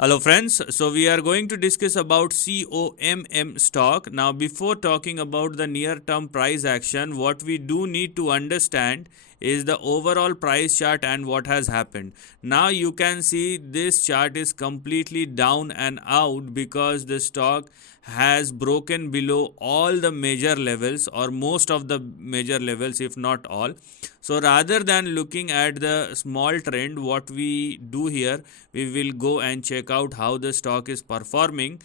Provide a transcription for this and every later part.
Hello friends, so we are going to discuss about COMM stock. Now before talking about the near term price action, what we do need to understand is the overall price chart and what has happened. Now you can see this chart is completely down and out because the stock has broken below all the major levels or most of the major levels, if not all. So rather than looking at the small trend, what we do here, we will go and check out how the stock is performing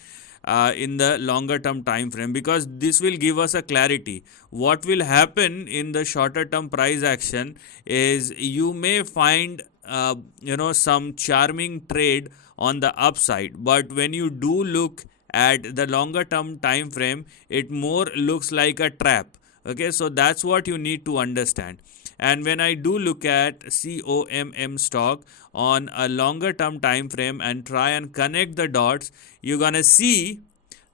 in the longer term time frame, because this will give us a clarity. What will happen in the shorter term price action is you may find some charming trade on the upside, but when you do look at the longer term time frame, it more looks like a trap. Okay, so that's what you need to understand. And when I do look at COMM stock on a longer term time frame and try and connect the dots, you're gonna see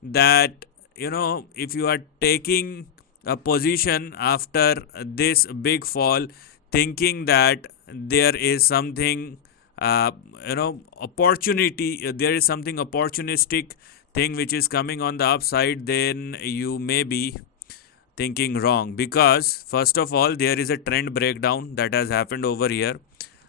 that if you are taking a position after this big fall, thinking that there is something opportunity, there is something opportunistic thing which is coming on the upside, then you may be thinking wrong, because first of all there is a trend breakdown that has happened over here.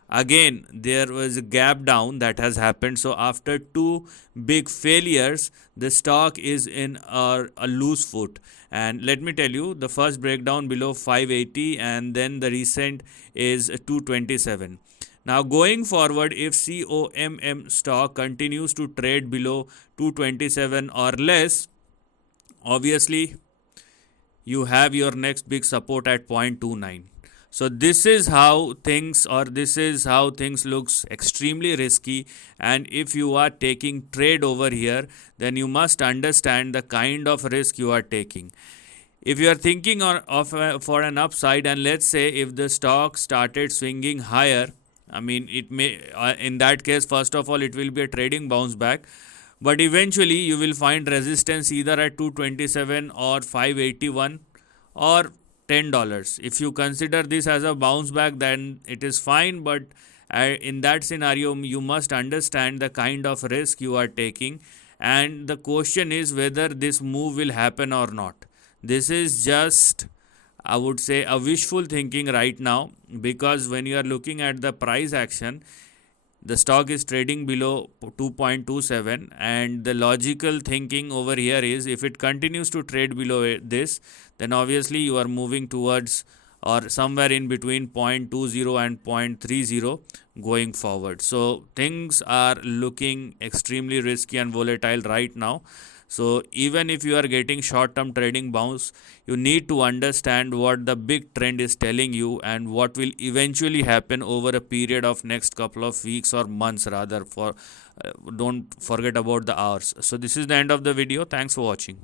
Again there was a gap down that has happened. So after two big failures, the stock is in a loose foot. And let me tell you, the first breakdown below 580 and then the recent is 227. Now going forward, if COMM stock continues to trade below 227 or less, obviously you have your next big support at 0.29. So this is how things looks extremely risky. And if you are taking trade over here, then you must understand the kind of risk you are taking. If you are thinking for an upside, and let's say if the stock started swinging higher, I mean, it may in that case, first of all, it will be a trading bounce back, but eventually you will find resistance either at 227 or 581 or $10. If you consider this as a bounce back, then it is fine, but in that scenario you must understand the kind of risk you are taking, and the question is whether this move will happen or not. This is just, I would say, a wishful thinking right now, because when you are looking at the price action, the stock is trading below 2.27, and the logical thinking over here is if it continues to trade below this, then obviously you are moving towards or somewhere in between 0.20 and 0.30 going forward. So things are looking extremely risky and volatile right now. So even if you are getting short-term trading bounce, you need to understand what the big trend is telling you and what will eventually happen over a period of next couple of weeks or months rather. Don't forget about the hours. So this is the end of the video. Thanks for watching.